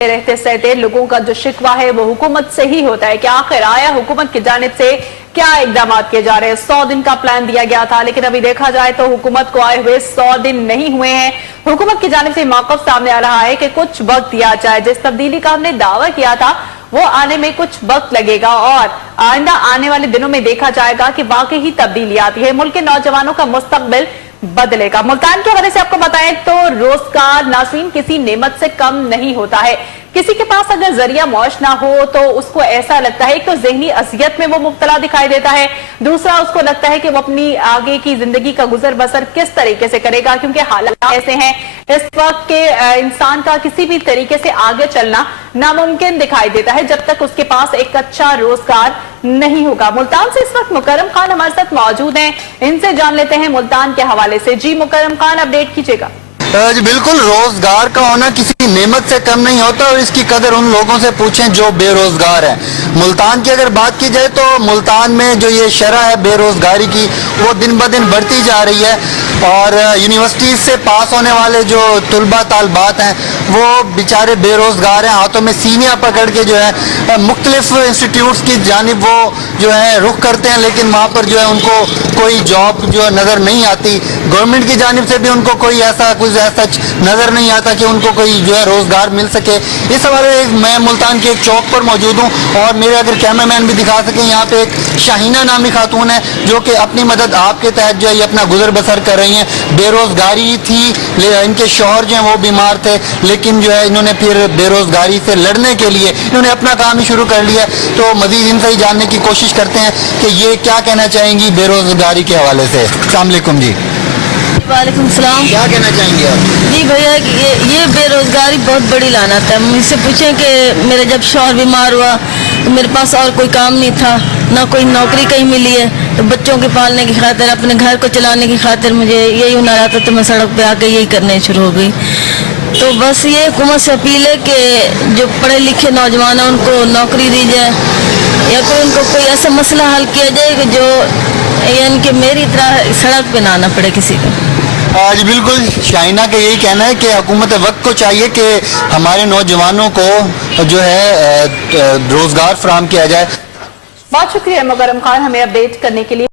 रहते सहते लोगों का जो शिकवा है वो हुकूमत से ही होता है कि आखिर आया हुकूमत की जानिब से क्या इकदाम किए जा रहे हैं। 100 दिन का प्लान दिया गया था, लेकिन अभी देखा जाए तो हुकूमत को आए हुए 100 दिन नहीं हुए हैं। हुकूमत की जानिब से मौक़िफ़ सामने आ रहा है कि कुछ वक्त दिया जाए। जिस तब्दीली का हमने दावा किया था वो आने में कुछ वक्त लगेगा और आइंदा आने वाले दिनों में देखा जाएगा कि वाकई ही तब्दीली आती है, मुल्क के नौजवानों का मुस्तकबिल बदलेगा। मुल्तान के हवाले से आपको बताएं तो रोजगार नाज़रीन किसी नेमत से कम नहीं होता है। किसी के पास अगर जरिया मौश ना हो तो उसको ऐसा लगता है कि ज़हनी अज़ियत में वो मुब्तला दिखाई देता है। दूसरा, उसको लगता है कि वो अपनी आगे की जिंदगी का गुजर बसर किस तरीके से करेगा, क्योंकि हालात ऐसे हैं इस वक्त के इंसान का किसी भी तरीके से आगे चलना नामुमकिन दिखाई देता है जब तक उसके पास एक अच्छा रोजगार नहीं होगा। मुल्तान से इस वक्त मुकर्रम खान हमारे साथ मौजूद हैं, इनसे जान लेते हैं मुल्तान के हवाले से। जी मुकर्रम खान, अपडेट कीजिएगा। जी बिल्कुल, रोजगार का होना किसी नेमत से कम नहीं होता और इसकी कदर उन लोगों से पूछें जो बेरोजगार हैं। मुल्तान की अगर बात की जाए तो मुल्तान में जो ये शरह है बेरोजगारी की वो दिन ब दिन बढ़ती जा रही है और यूनिवर्सिटीज से पास होने वाले जो तुलबा तालबात हैं वो बेचारे बेरोजगार हैं, हाथों में सीनियाँ पकड़ के जो है मुख्तलिफ इंस्टीट्यूट्स की जानिब वो जो है रुख करते हैं, लेकिन वहाँ पर जो है उनको कोई जॉब जो है नज़र नहीं आती। गवर्नमेंट की जानिब से भी उनको कोई ऐसा कुछ सच नजर नहीं आता कि उनको कोई जो है रोजगार मिल सके। इस हवाले मैं मुल्तान के एक चौक पर मौजूद हूँ और मेरे अगर कैमरामैन भी दिखा सकें, यहाँ पे एक शाहीना नामी खातून है जो कि अपनी मदद आपके तहत जो है ये अपना गुजर बसर कर रही हैं। बेरोजगारी थी, इनके शौहर जो हैं वो बीमार थे, लेकिन जो है इन्होंने फिर बेरोजगारी से लड़ने के लिए इन्होंने अपना काम ही शुरू कर लिया। तो मजीद इनसे ही जानने की कोशिश करते हैं कि ये क्या कहना चाहेंगी बेरोजगारी के हवाले से। अस्सलाम वालेकुम जी। वालेकुम सलाम। क्या कहना चाहेंगे आप? जी भैया, ये बेरोजगारी बहुत बड़ी लानत है। मुझसे पूछें कि मेरा जब शौहर बीमार हुआ तो मेरे पास और कोई काम नहीं था, ना कोई नौकरी कहीं मिली है, तो बच्चों के पालने की खातिर, अपने घर को चलाने की खातिर मुझे यही हुनर आता, तो मैं सड़क पे आके यही करने शुरू हो गई। तो बस ये हुकूमत से अपील है कि जो पढ़े लिखे नौजवान हैं उनको नौकरी दी जाए या कोई उनको कोई ऐसा मसला हल किया जाए कि जो यानी कि मेरी तरह सड़क पे ना आना पड़े किसी को। जी बिल्कुल, शाइना का यही कहना है कि हुकूमत वक्त को चाहिए कि हमारे नौजवानों को जो है रोजगार फराहम किया जाए। बहुत शुक्रिया मुकर्रम खान हमें अपडेट करने के लिए।